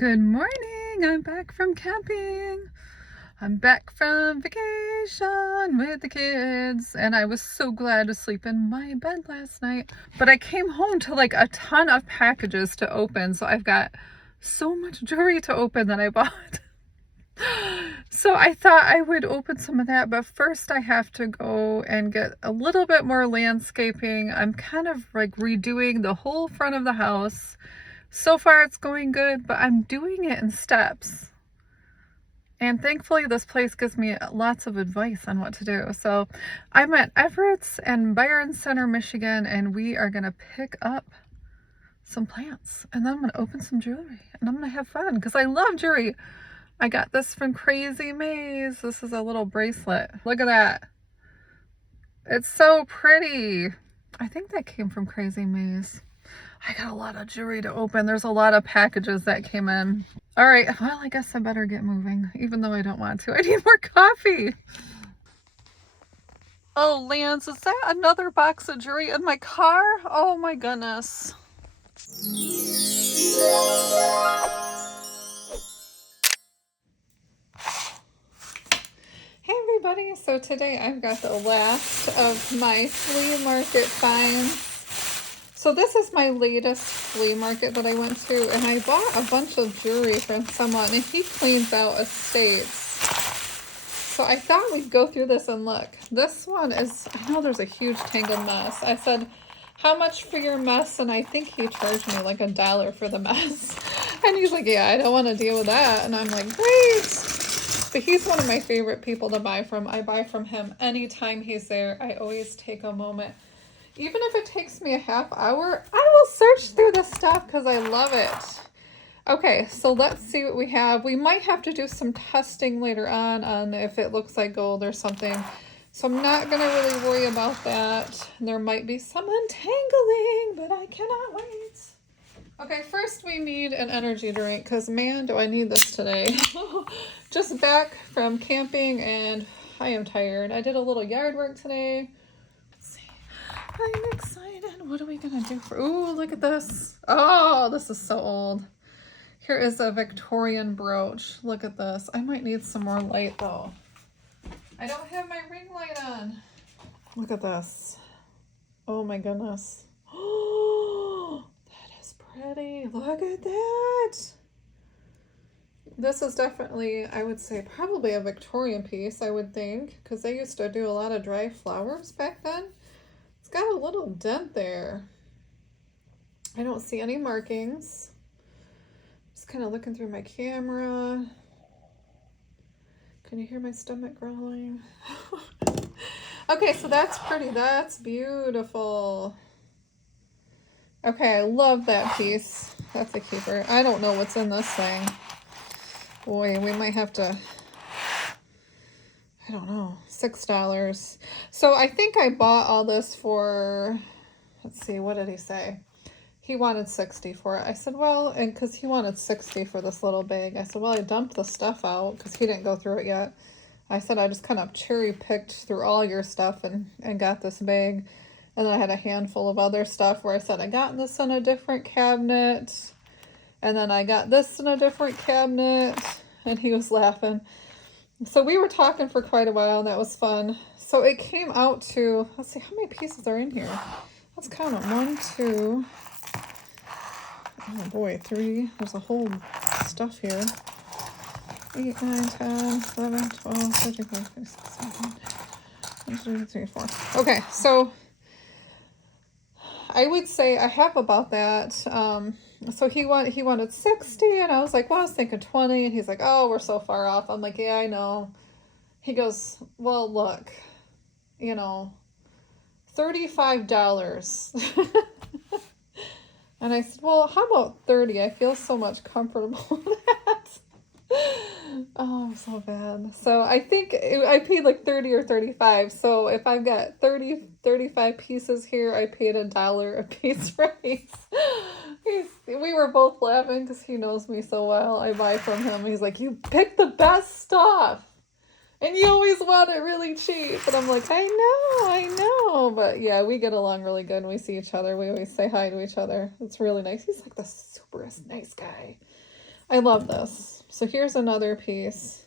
Good morning. I'm back from camping. I'm back from vacation with the kids, and I was so glad to sleep in my bed last night. But I came home to like a ton of packages to open, so I've got so much jewelry to open that I bought. So I thought I would open some of that, but first I have to go and get a little bit more landscaping. I'm kind of like redoing the whole front of the house. So far it's going good, but I'm doing it in steps. And thankfully this place gives me lots of advice on what to do. So I'm at Everett's in Byron Center, Michigan, and we are gonna pick up some plants. And then I'm gonna open some jewelry and I'm gonna have fun because I love jewelry. I got this from Crazy Maze. This is a little bracelet. Look at that. It's so pretty. I think that came from Crazy Maze. I got a lot of jewelry to open. There's a lot of packages that came in. All right, well, I guess I better get moving, even though I don't want to. I need more coffee. Oh, Lance, is that another box of jewelry in my car? Oh my goodness. Hey everybody, so today I've got the last of my flea market finds. So this is my latest flea market that I went to, and I bought a bunch of jewelry from someone, and he cleans out estates. So I thought we'd go through this and look. This one is, I know there's a huge tangled mess. I said, how much for your mess? And I think he charged me like $1 for the mess. And he's like, yeah, I don't want to deal with that. And I'm like, great. But he's one of my favorite people to buy from. I buy from him anytime he's there. I always take a moment. Even if it takes me a half hour, I will search through this stuff because I love it. Okay, so let's see what we have. We might have to do some testing later on if it looks like gold or something. So I'm not going to really worry about that. There might be some untangling, but I cannot wait. Okay, first we need an energy drink because man, do I need this today. Just back from camping and I am tired. I did a little yard work today. I'm excited. What are we gonna do for, ooh, look at this. Oh, this is so old. Here is a Victorian brooch. Look at this. I might need some more light though. I don't have my ring light on. Look at this. Oh my goodness. Oh, that is pretty. Look at that. This is definitely, I would say, probably a Victorian piece, I would think, because they used to do a lot of dry flowers back then. Got a little dent there. I don't see any markings. Just kind of looking through my camera. Can you hear my stomach growling? Okay, so that's pretty. That's beautiful. Okay, I love that piece. That's a keeper. I don't know what's in this thing. Boy, we might have to, I don't know, $6. So I think I bought all this for, let's see, what did he say? He wanted 60 for it. I said, well, and because he wanted 60 for this little bag. I said, well, I dumped the stuff out because he didn't go through it yet. I said, I just kind of cherry picked through all your stuff and got this bag. And then I had a handful of other stuff where I said, I got this in a different cabinet. And then I got this in a different cabinet. And he was laughing. So we were talking for quite a while and that was fun. So it came out to, let's see, how many pieces are in here? Let's count them. 1, 2, oh boy, 3. There's a whole stuff here. 8, 9, 10, 11, 12, 13, 14, 15, 16, 17, 3, 4. Okay, so I would say I have about that. So he wanted 60 and I was like, well, I was thinking 20. And he's like, oh, we're so far off. I'm like, yeah, I know. He goes, well, look, you know, $35. And I said, well, how about 30? I feel so much comfortable with that. Oh, I'm so bad. So I think I paid like 30 or 35. So if I've got 35 pieces here, I paid $1 a piece, right? We were both laughing because he knows me so well. I buy from him. He's like, you pick the best stuff. And you always want it really cheap. And I'm like, I know. But yeah, we get along really good when we see each other. We always say hi to each other. It's really nice. He's like the superest nice guy. I love this. So here's another piece.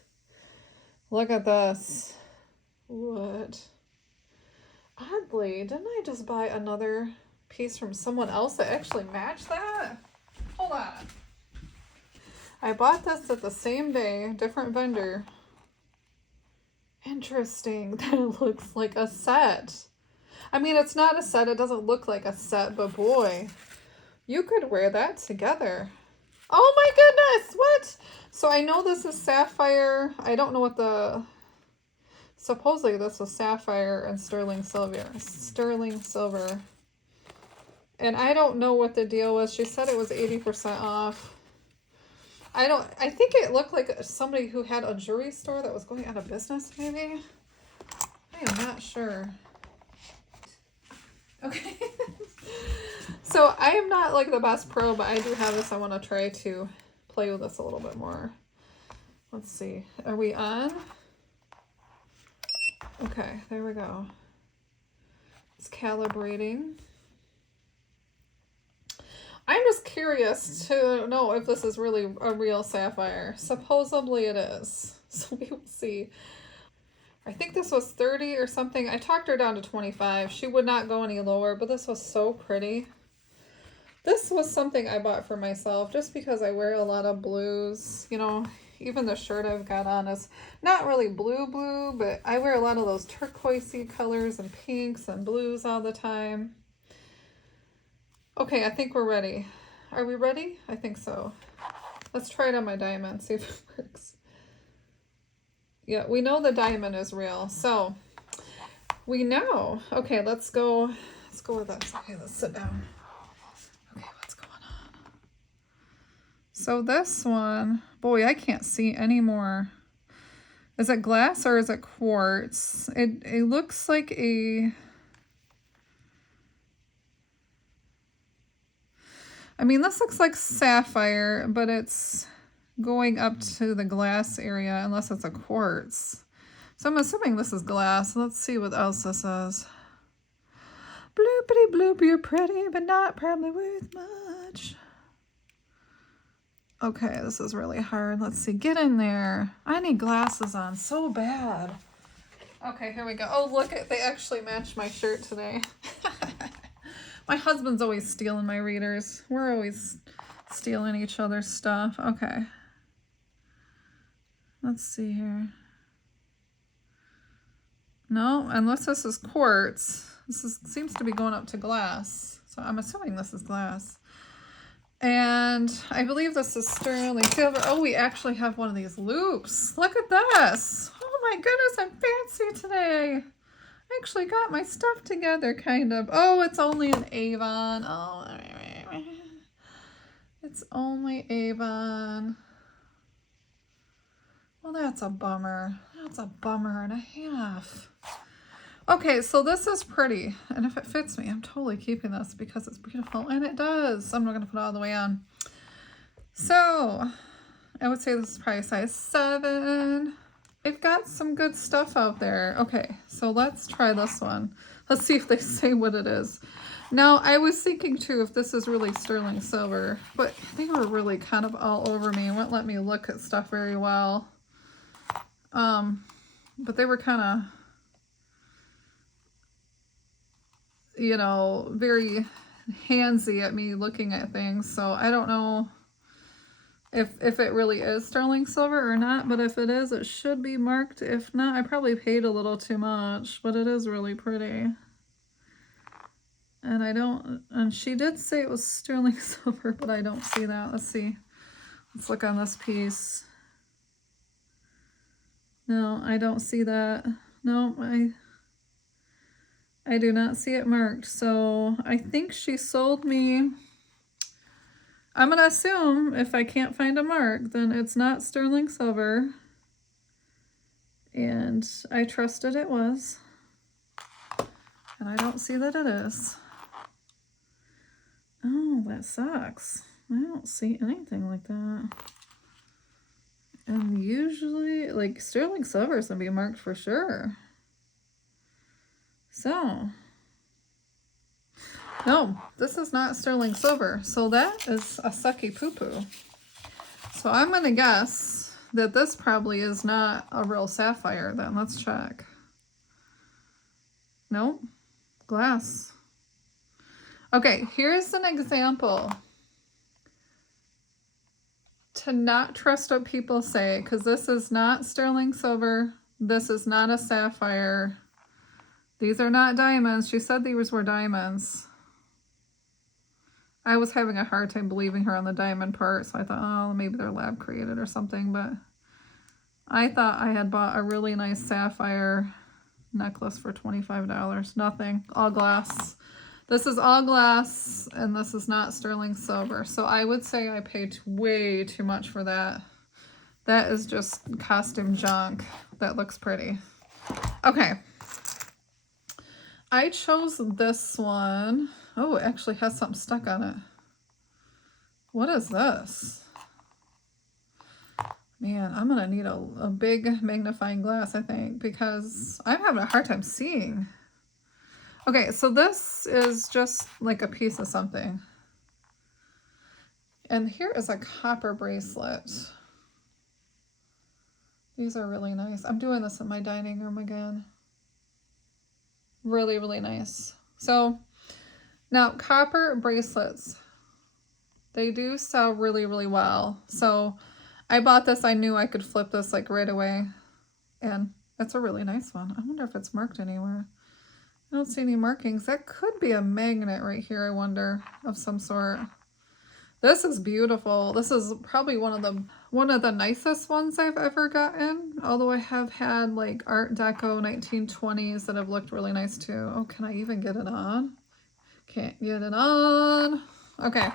Look at this. What? Oddly, didn't I just buy another piece from someone else that actually matched that? Hold on. I bought this at the same day, different vendor. Interesting that it looks like a set. I mean, it's not a set. It doesn't look like a set, but boy, you could wear that together. Oh my goodness, what? So I know this is sapphire. I don't know what the... Supposedly this was sapphire and sterling silver. Sterling silver. And I don't know what the deal was. She said it was 80% off. I think it looked like somebody who had a jewelry store that was going out of business, maybe. I am not sure. Okay. So I am not like the best pro, but I do have this. I want to try to play with this a little bit more. Let's see. Are we on? Okay, there we go. It's calibrating. I'm just curious to know if this is really a real sapphire. Supposedly it is. So we will see. I think this was 30 or something. I talked her down to 25. She would not go any lower, but this was so pretty. This was something I bought for myself just because I wear a lot of blues. You know, even the shirt I've got on is not really blue, but I wear a lot of those turquoisey colors and pinks and blues all the time. Okay, I think we're ready. Are we ready? I think so. Let's try it on my diamond, see if it works. Yeah, we know the diamond is real, so we know. Okay, let's go with this. Okay, let's sit down. Okay, what's going on? So this one, boy, I can't see anymore. Is it glass or is it quartz? It looks like a... I mean, this looks like sapphire, but it's going up to the glass area unless it's a quartz. So I'm assuming this is glass. Let's see what else this is. Bloopity bloop, you're pretty, but not probably worth much. Okay, this is really hard. Let's see, get in there. I need glasses on so bad. Okay, here we go. Oh, look, they actually match my shirt today. My husband's always stealing my readers. We're always stealing each other's stuff. Okay. Let's see here. No, unless this is quartz. Seems to be going up to glass. So I'm assuming this is glass. And I believe this is sterling silver. Oh, we actually have one of these loops. Look at this. Oh my goodness, I'm fancy today. I actually got my stuff together, kind of. Oh, it's only an Avon. Oh, it's only Avon. Well, that's a bummer. That's a bummer and a half. Okay, so this is pretty. And if it fits me, I'm totally keeping this because it's beautiful. And it does. I'm not going to put it all the way on. So, I would say this is probably size 7. They've got some good stuff out there. Okay, so let's try this one. Let's see if they say what it is. Now, I was thinking too if this is really sterling silver, but they were really kind of all over me and wouldn't let me look at stuff very well. But they were kind of, you know, very handsy at me looking at things. So I don't know if it really is sterling silver or not, but if it is, it should be marked. If not, I probably paid a little too much, but it is really pretty. And she did say it was sterling silver, but I don't see that. Let's see. Let's look on this piece. No, I don't see that. No, I do not see it marked. So I think she sold me... I'm going to assume if I can't find a mark, then it's not sterling silver. And I trusted it was. And I don't see that it is. Oh, that sucks. I don't see anything like that. And usually, like, sterling silver is going to be marked for sure. So... no, this is not sterling silver. So that is a sucky poo-poo. So I'm going to guess that this probably is not a real sapphire then. Let's check. Nope. Glass. Okay, here's an example. To not trust what people say, because this is not sterling silver. This is not a sapphire. These are not diamonds. She said these were diamonds. I was having a hard time believing her on the diamond part, so I thought, oh, maybe they're lab created or something, but I thought I had bought a really nice sapphire necklace for $25. Nothing. All glass. This is all glass, and this is not sterling silver. So I would say I paid way too much for that. That is just costume junk. That looks pretty. Okay. I chose this one. Oh, it actually has something stuck on it. What is this? Man, I'm going to need a big magnifying glass, I think, because I'm having a hard time seeing. Okay, so this is just like a piece of something. And here is a copper bracelet. These are really nice. I'm doing this in my dining room again. Really, really nice. So now copper bracelets, they do sell really, really well. So I bought this. I knew I could flip this like right away. And it's a really nice one. I wonder if it's marked anywhere. I don't see any markings. That could be a magnet right here, I wonder, of some sort. This is beautiful. This is probably one of the nicest ones I've ever gotten. Although I have had like Art Deco 1920s that have looked really nice too. Oh, can I even get it on? Can't get it on. Okay.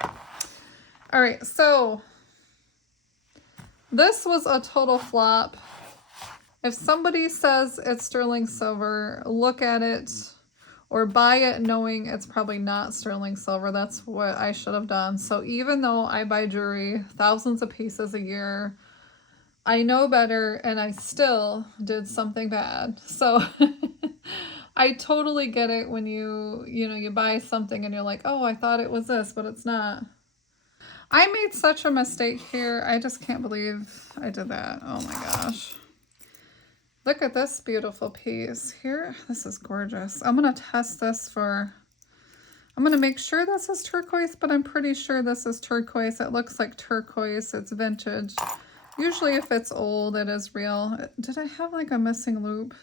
All right, so this was a total flop. If somebody says it's sterling silver, look at it or buy it knowing it's probably not sterling silver. That's what I should have done. So even though I buy jewelry, thousands of pieces a year, I know better and I still did something bad. So I totally get it when you buy something and you're like, oh, I thought it was this, but it's not. I made such a mistake here. I just can't believe I did that. Oh my gosh. Look at this beautiful piece here. This is gorgeous. I'm going to test this I'm going to make sure this is turquoise, but I'm pretty sure this is turquoise. It looks like turquoise. It's vintage. Usually if it's old, it is real. Did I have like a missing loop?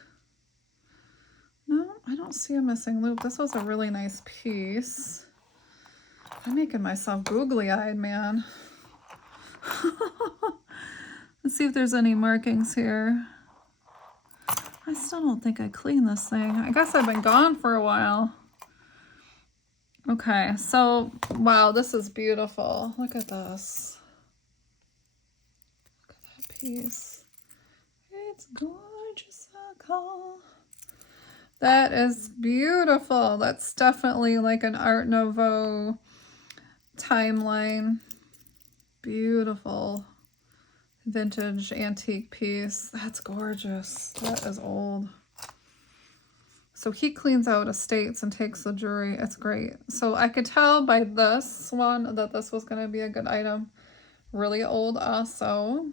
No, I don't see a missing loop. This was a really nice piece. I'm making myself googly-eyed, man. Let's see if there's any markings here. I still don't think I cleaned this thing. I guess I've been gone for a while. Okay, so, wow, this is beautiful. Look at this. Look at that piece. It's gorgeous. That is beautiful. That's definitely like an Art Nouveau timeline. Beautiful. Vintage antique piece. That's gorgeous. That is old. So he cleans out estates and takes the jewelry. It's great. So I could tell by this one that this was going to be a good item. Really old also.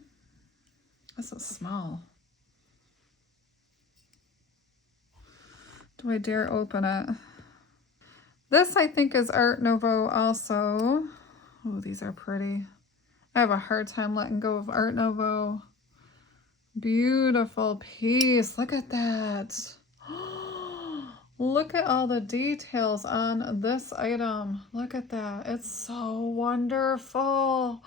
This is small. Do I dare open it? This I think is Art Nouveau also. Oh, these are pretty. I have a hard time letting go of Art Nouveau. Beautiful piece. Look at that. Look at all the details on this item. Look at that. It's so wonderful.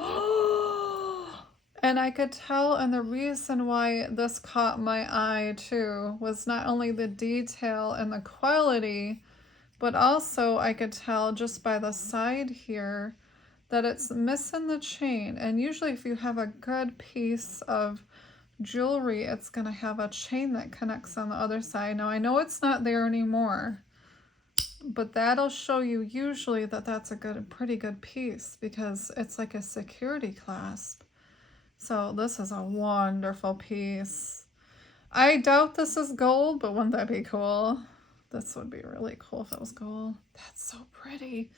And I could tell, and the reason why this caught my eye too was not only the detail and the quality, but also I could tell just by the side here that it's missing the chain. And usually if you have a good piece of jewelry, it's going to have a chain that connects on the other side. Now I know it's not there anymore, but that'll show you usually that that's a pretty good piece because it's like a security clasp. So this is a wonderful piece. I doubt this is gold, but wouldn't that be cool? This would be really cool if it was gold. That's so pretty.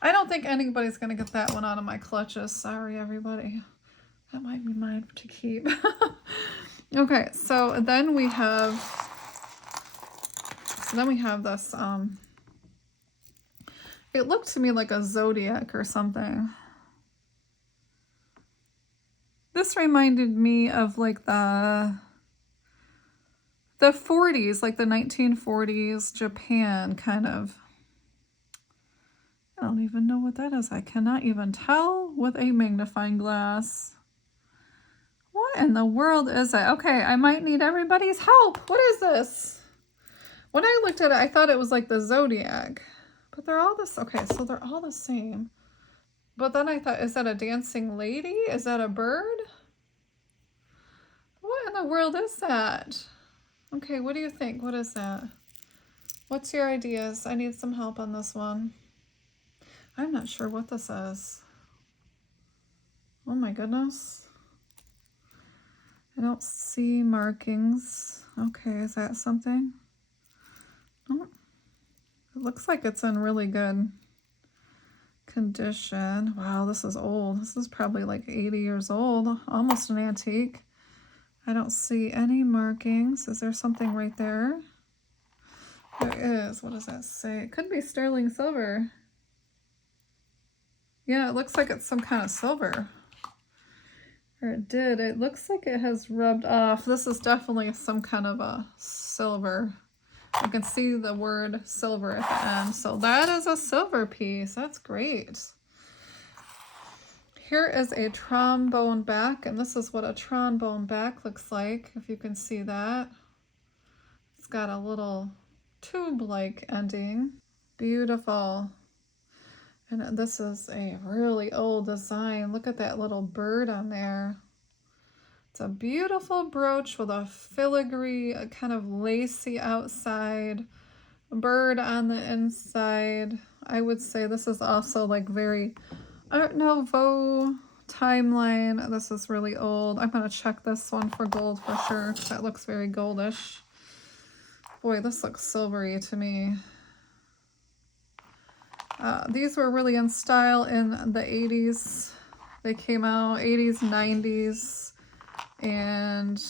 I don't think anybody's going to get that one out of my clutches. Sorry, everybody. That might be mine to keep. Okay, so then we have this, it looked to me like a zodiac or something. This reminded me of like the 40s, like the 1940s Japan kind of. I don't even know what that is. I cannot even tell with a magnifying glass. What in the world is it? Okay, I might need everybody's help. What is this? When I looked at it, I thought it was like the zodiac. But they're all this. Okay, so they're all the same. But then I thought, is that a dancing lady? Is that a bird? What in the world is that? Okay, what do you think? What is that? What's your ideas? I need some help on this one. I'm not sure what this is. Oh my goodness. I don't see markings. Okay, is that something? Oh, it looks like it's in really good condition. Wow, this is old. This is probably like 80 years old, almost an antique. I don't see any markings. Is there something right there? There is. What does that say? It could be sterling silver. Yeah, it looks like it's some kind of silver. Or it did. It looks like it has rubbed off. This is definitely some kind of a silver. You can see the word silver at the end. So that is a silver piece. That's great. Here is a trombone back, and this is what a trombone back looks like, if you can see that. It's got a little tube-like ending. Beautiful. And this is a really old design. Look at that little bird on there. It's a beautiful brooch with a filigree, a kind of lacy outside, a bird on the inside. I would say this is also like very Art Nouveau timeline. This is really old. I'm going to check this one for gold for sure. That looks very goldish. Boy, this looks silvery to me. These were really in style in the 80s. They came out 80s, 90s, and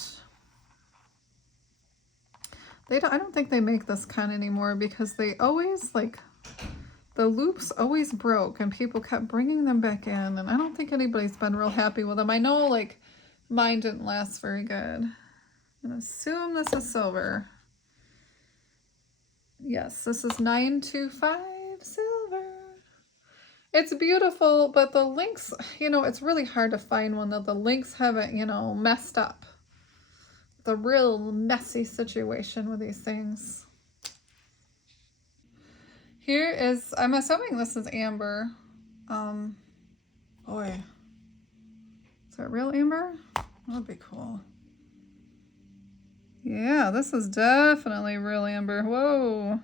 I don't think they make this kind anymore because they always, like, the loops always broke and people kept bringing them back in, and I don't think anybody's been real happy with them. I know, like, mine didn't last very good. I'm gonna assume this is silver. Yes, this is 925 silver. It's beautiful, but the links, you know, it's really hard to find one that the links haven't, you know, messed up. The real messy situation with these things. Here is, I'm assuming this is amber. Boy. Is that real amber? That'd be cool. Yeah, this is definitely real amber. Whoa.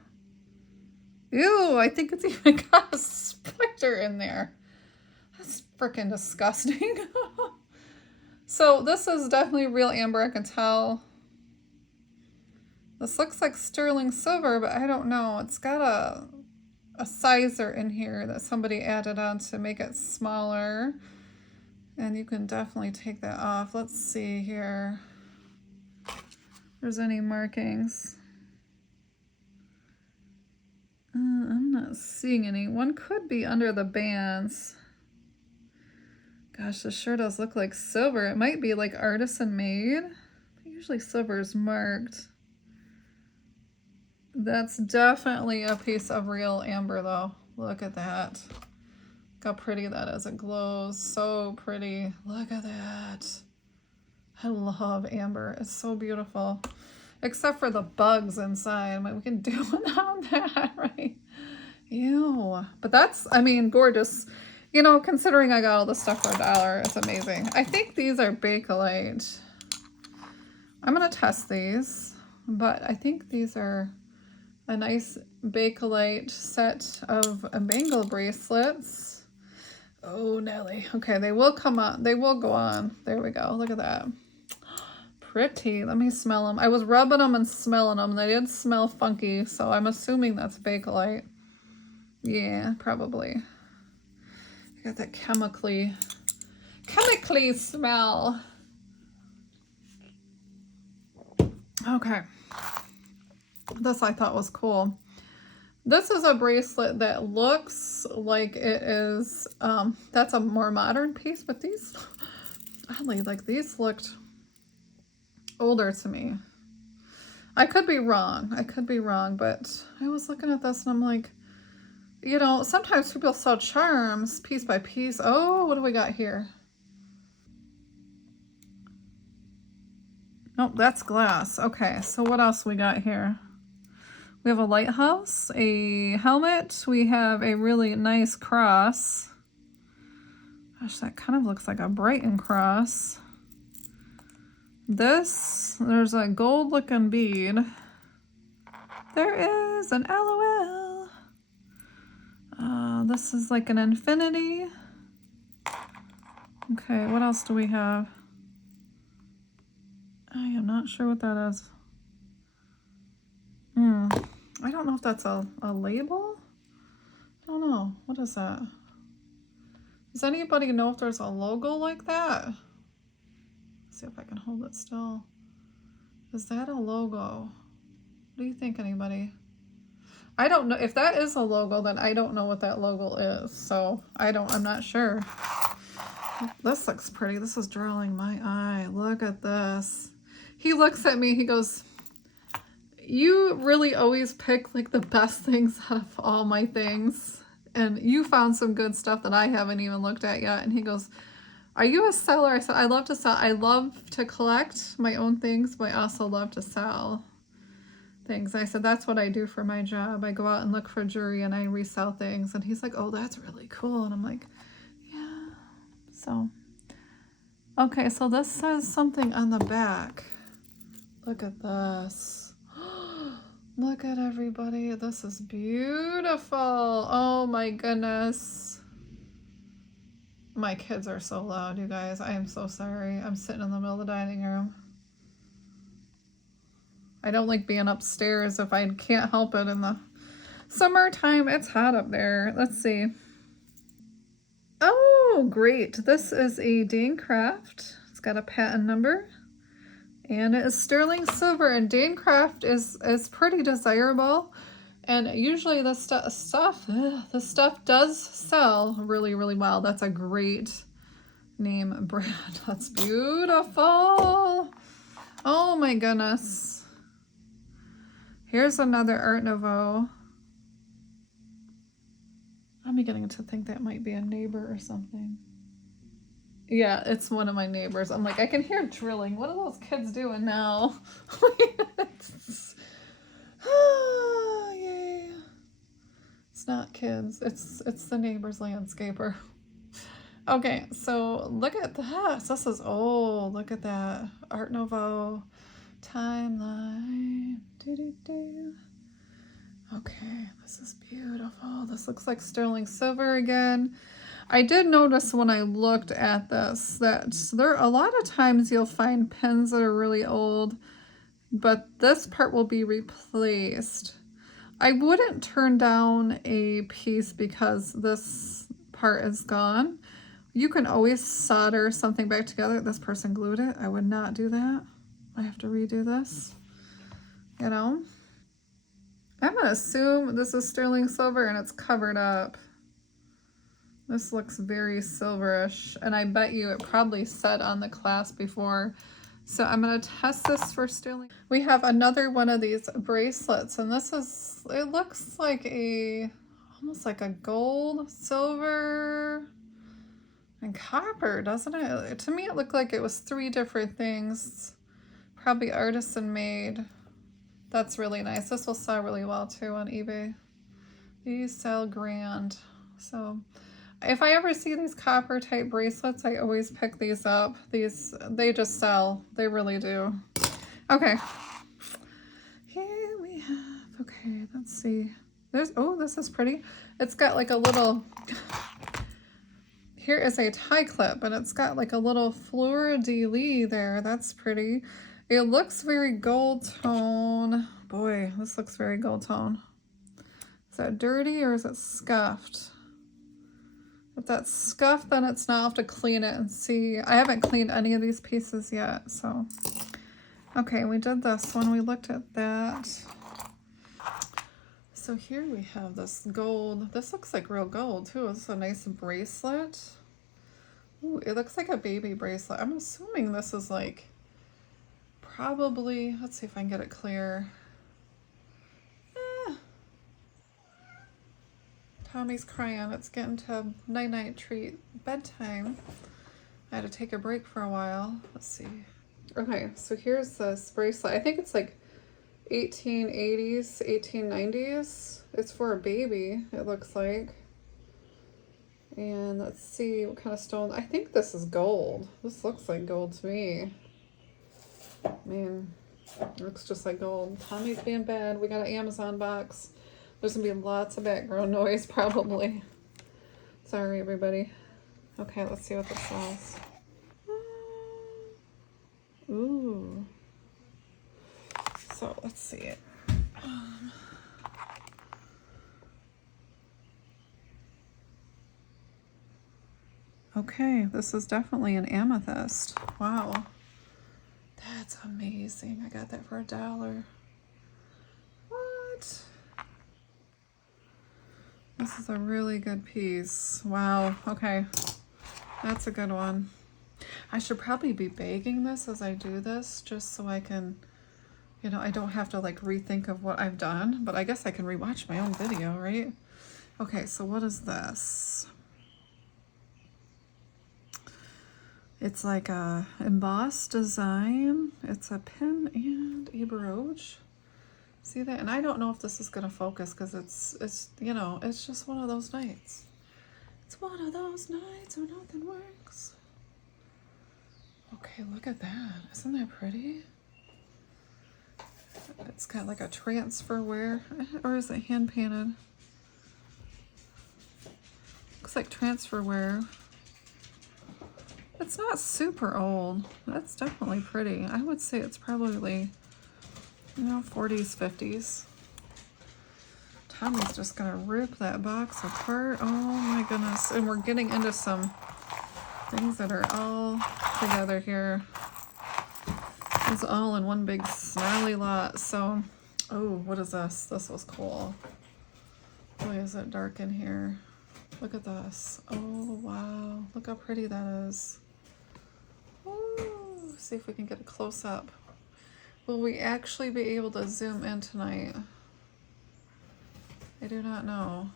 Ew, I think it's even got a spider in there. That's freaking disgusting. So this is definitely real amber, I can tell. This looks like sterling silver, but I don't know. It's got a sizer in here that somebody added on to make it smaller. And you can definitely take that off. Let's see here. If there's any markings. I'm not seeing any. One could be under the bands. Gosh, this sure does look like silver. It might be like artisan made. Usually silver is marked. That's definitely a piece of real amber though. Look at that. Look how pretty that is. It glows so pretty. Look at that. I love amber. It's so beautiful. Except for the bugs inside. I mean, we can do without that, right? Ew. But that's, I mean, gorgeous. You know, considering I got all this stuff for $1, it's amazing. I think these are Bakelite. I'm going to test these. But I think these are a nice Bakelite set of bangle bracelets. Oh, Nelly. Okay, they will come on. They will go on. There we go. Look at that. Pretty. Let me smell them. I was rubbing them and smelling them. They did smell funky, so I'm assuming that's Bakelite. Yeah, probably. Got that chemically smell. Okay. This I thought was cool. This is a bracelet that looks like it is, that's a more modern piece, but these, oddly, like these looked older to me. I could be wrong. But I was looking at this and I'm like, you know, sometimes people sell charms piece by piece. Oh, what do we got here? Nope, that's glass. Okay, so what else we got here? We have a lighthouse, a helmet. We have a really nice cross. Gosh, that kind of looks like a Brighton cross. There's a gold looking bead. There is an LOL. This is like an infinity. Okay, what else do we have? I am not sure what that is. I don't know if that's a label. I don't know. What is that? Does anybody know if there's a logo like that? Let's see if I can hold it still. Is that a logo? What do you think, anybody? I don't know. If that is a logo, then I don't know what that logo is. So I'm not sure. This looks pretty. This is drawing my eye. Look at this. He looks at me, he goes, you really always pick like the best things out of all my things. And you found some good stuff that I haven't even looked at yet. And he goes, are you a seller? I said, I love to sell. I love to collect my own things, but I also love to sell things. I said, that's what I do for my job. I go out and look for jewelry and I resell things. And he's like, oh, that's really cool. And I'm like, yeah. So, okay, so this says something on the back. Look at this. Look at everybody. This is beautiful. Oh my goodness. My kids are so loud, you guys. I am so sorry. I'm sitting in the middle of the dining room. I don't like being upstairs if I can't help it in the summertime. It's hot up there. Let's see. Oh, great. This is a Dane Craft. It's got a patent number. And it is sterling silver, and Dane Craft is pretty desirable. And usually the stuff does sell really, really well. That's a great name brand. That's beautiful. Oh my goodness. Here's another Art Nouveau. I'm beginning to think that might be a neighbor or something. Yeah, it's one of my neighbors. I'm like, I can hear drilling. What are those kids doing now? Oh, yay. It's not kids. It's the neighbor's landscaper. Okay, so look at this. This is old. Look at that. Art Nouveau timeline. Okay, this is beautiful. This looks like sterling silver again. I did notice when I looked at this that there a lot of times you'll find pins that are really old, but this part will be replaced. I wouldn't turn down a piece because this part is gone. You can always solder something back together. This person glued it. I would not do that. I have to redo this, you know. I'm going to assume this is sterling silver and it's covered up. This looks very silverish, and I bet you it probably said on the clasp before. So I'm going to test this for sterling. We have another one of these bracelets, and this is, it looks like almost like a gold, silver, and copper, doesn't it? To me, it looked like it was 3 different things, probably artisan made. That's really nice. This will sell really well too on eBay. These sell grand. So if I ever see these copper type bracelets, I always pick these up. They just sell. They really do. Okay. Here we have, okay, let's see. Oh, this is pretty. It's got like a little, here is a tie clip, and it's got like a little fleur-de-lis there. That's pretty. It looks very gold tone. Boy, this looks very gold tone. Is that dirty or is it scuffed? If that's scuffed, then it's not. I'll have to clean it and see. I haven't cleaned any of these pieces yet, so. Okay, we did this one. We looked at that. So here we have this gold. This looks like real gold, too. It's a nice bracelet. Ooh, it looks like a baby bracelet. I'm assuming this is like probably, let's see if I can get it clear. Tommy's crying. It's getting to night-night treat bedtime. I had to take a break for a while. Let's see. Okay, so here's this bracelet. I think it's like 1880s, 1890s. It's for a baby, it looks like. And let's see what kind of stone. I think this is gold. This looks like gold to me. Man, it looks just like gold. Tommy's being bad. We got an Amazon box. There's gonna be lots of background noise probably. Sorry, everybody. Okay, let's see what this says. Ooh. So let's see it. Okay, this is definitely an amethyst. Wow. That's amazing. I got that for $1. What? This is a really good piece. Wow. Okay. That's a good one. I should probably be bagging this as I do this, just so I can, you know, I don't have to like rethink of what I've done, but I guess I can rewatch my own video, right? Okay, so what is this? It's like a embossed design. It's a pin and a brooch. See that? And I don't know if this is gonna focus because it's you know, it's just one of those nights. It's one of those nights where nothing works. Okay, look at that. Isn't that pretty? It's got like a transfer wear, or is it hand painted? Looks like transfer wear. It's not super old. That's definitely pretty. I would say it's probably, you know, 40s, 50s. Tommy's just gonna rip that box apart. Oh my goodness. And we're getting into some things that are all together here. It's all in one big snarly lot. So, oh, what is this? This was cool. Boy, is it dark in here. Look at this. Oh, wow. Look how pretty that is. Ooh, see if we can get a close up. Will we actually be able to zoom in tonight? I do not know.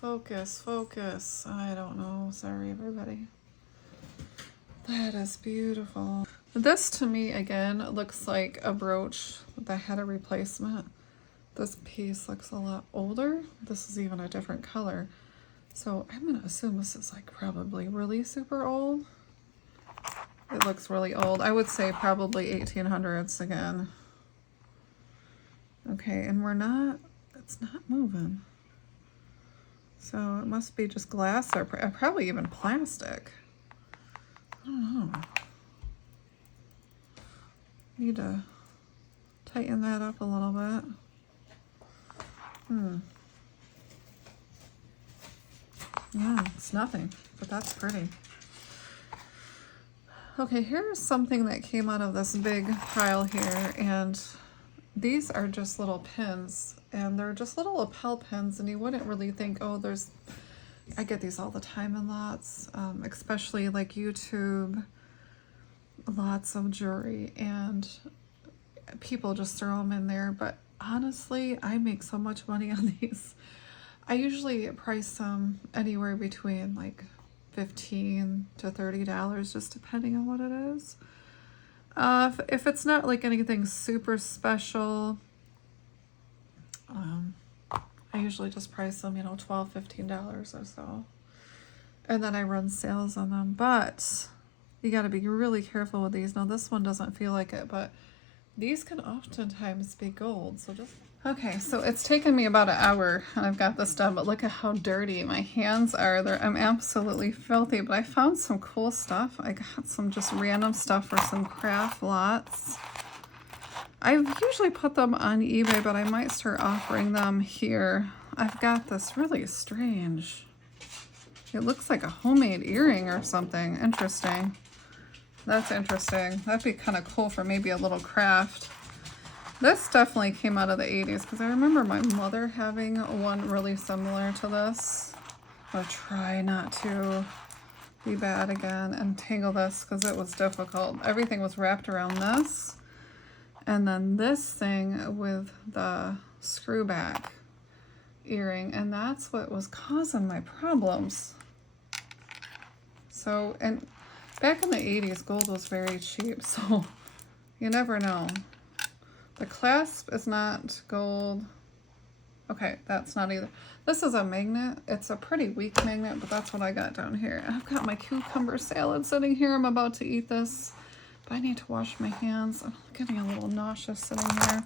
Focus, focus. I don't know. Sorry, everybody. That is beautiful. This to me, again, looks like a brooch that had a replacement. This piece looks a lot older. This is even a different color. So I'm gonna assume this is like probably really super old. It looks really old. I would say probably 1800s again. Okay, and we're not, it's not moving. So it must be just glass or probably even plastic. I don't know. Need to tighten that up a little bit. Yeah, it's nothing, but that's pretty. Okay, here's something that came out of this big pile here, and these are just little pins, and they're just little lapel pins, and you wouldn't really think, oh, there's, I get these all the time in lots, especially like YouTube, lots of jewelry, and people just throw them in there, but honestly, I make so much money on these. I usually price them anywhere between like $15 to $30, just depending on what it is. If it's not like anything super special, I usually just price them, you know, $12, $15 or so. And then I run sales on them, but you got to be really careful with these. Now this one doesn't feel like it, but these can oftentimes be gold, so just... Okay, so it's taken me about an hour and I've got this done, but look at how dirty my hands are. I'm absolutely filthy, but I found some cool stuff. I got some just random stuff for some craft lots. I usually put them on eBay, but I might start offering them here. I've got this really strange It looks like a homemade earring or something. Interesting. That's interesting. That'd be kind of cool for maybe a little craft. This definitely came out of the 80s because I remember my mother having one really similar to this. I'm gonna try not to be bad again and tangle this because it was difficult. Everything was wrapped around this. And then this thing with the screw back earring, and that's what was causing my problems. So, and back in the 80s, gold was very cheap, so you never know. The clasp is not gold. Okay, that's not either. This is a magnet. It's a pretty weak magnet, but that's what I got down here. I've got my cucumber salad sitting here. I'm about to eat this, but I need to wash my hands. I'm getting a little nauseous sitting here.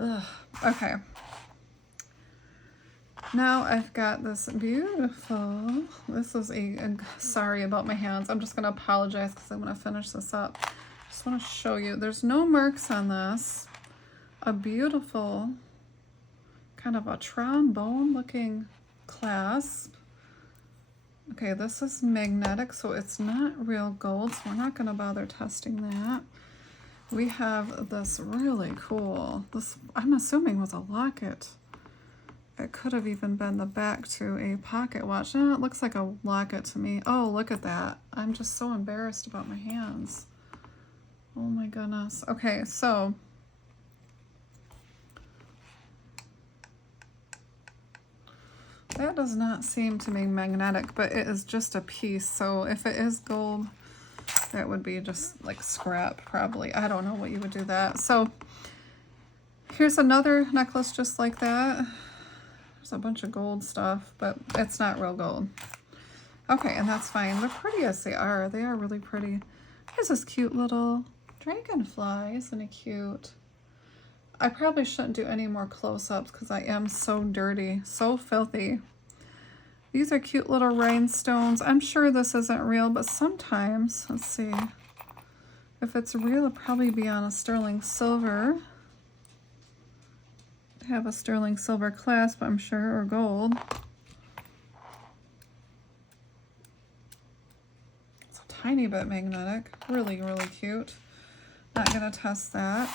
Ugh. Okay. Now I've got this beautiful, this is sorry about my hands. I'm just going to apologize because I'm going to finish this up. Just want to show you, there's no marks on this. A beautiful, kind of a trombone looking clasp. Okay, this is magnetic, so it's not real gold, so we're not going to bother testing that. We have this really cool, this I'm assuming was a locket. It could have even been the back to a pocket watch. No, it looks like a locket to me. Oh, look at that. I'm just so embarrassed about my hands. Oh my goodness. Okay, so that does not seem to be magnetic, but it is just a piece. So if it is gold, that would be just like scrap probably. I don't know what you would do that. So here's another necklace just like that. There's a bunch of gold stuff, but it's not real gold. Okay, and that's fine. They're pretty as they are. They are really pretty. Here's this cute little dragonfly. Isn't it cute? I probably shouldn't do any more close-ups because I am so dirty, so filthy. These are cute little rhinestones. I'm sure this isn't real, but sometimes, let's see. If it's real, it'll probably be on a sterling silver. Have a sterling silver clasp, I'm sure, or gold. It's a tiny bit magnetic. Really, really cute. Not gonna test that.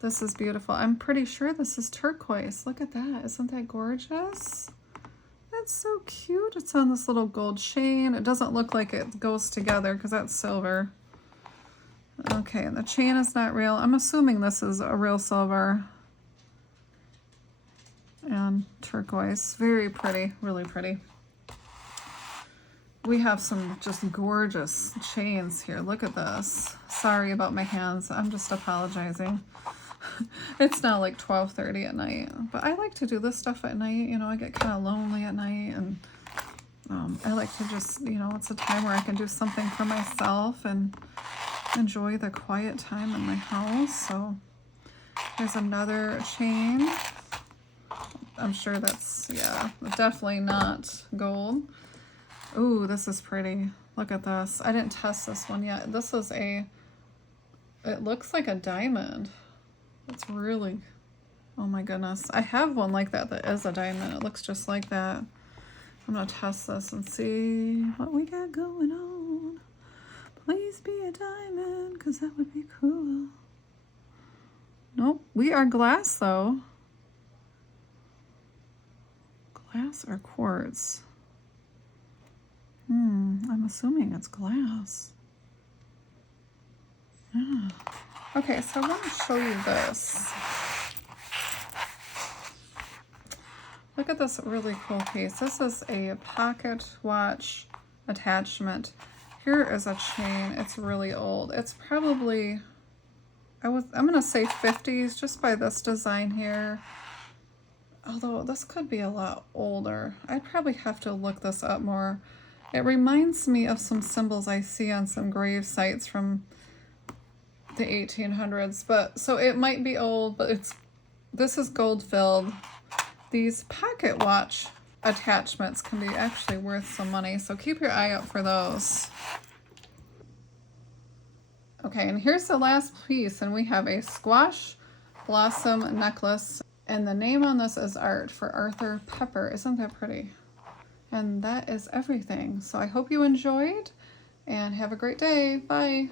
This is beautiful. I'm pretty sure this is turquoise. Look at that. Isn't that gorgeous? That's so cute. It's on this little gold chain. It doesn't look like it goes together because that's silver. Okay, and the chain is not real. I'm assuming this is a real silver. And turquoise. Very pretty. Really pretty. We have some just gorgeous chains here. Look at this. Sorry about my hands. I'm just apologizing. It's now like 12:30 at night. But I like to do this stuff at night. You know, I get kind of lonely at night. And I like to just, you know, it's a time where I can do something for myself and enjoy the quiet time in my house. So here's another chain. I'm sure that's, yeah, definitely not gold. Ooh, this is pretty. Look at this. I didn't test this one yet. This is it looks like a diamond. It's really, oh my goodness. I have one like that is a diamond. It looks just like that. I'm gonna test this and see what we got going on. Please be a diamond, because that would be cool. Nope, we are glass though. Glass or quartz? I'm assuming it's glass. Yeah. Okay, so I want to show you this. Look at this really cool piece. This is a pocket watch attachment. Here is a chain. It's really old. It's probably, I'm gonna say 50s just by this design here. Although this could be a lot older. I'd probably have to look this up more. It reminds me of some symbols I see on some grave sites from the 1800s. But so it might be old, but this is gold filled. These pocket watch attachments can be actually worth some money, so keep your eye out for those. Okay, and here's the last piece, and we have a squash blossom necklace, and the name on this is Art for Arthur Pepper. Isn't that pretty? And that is everything. So I hope you enjoyed and have a great day. Bye.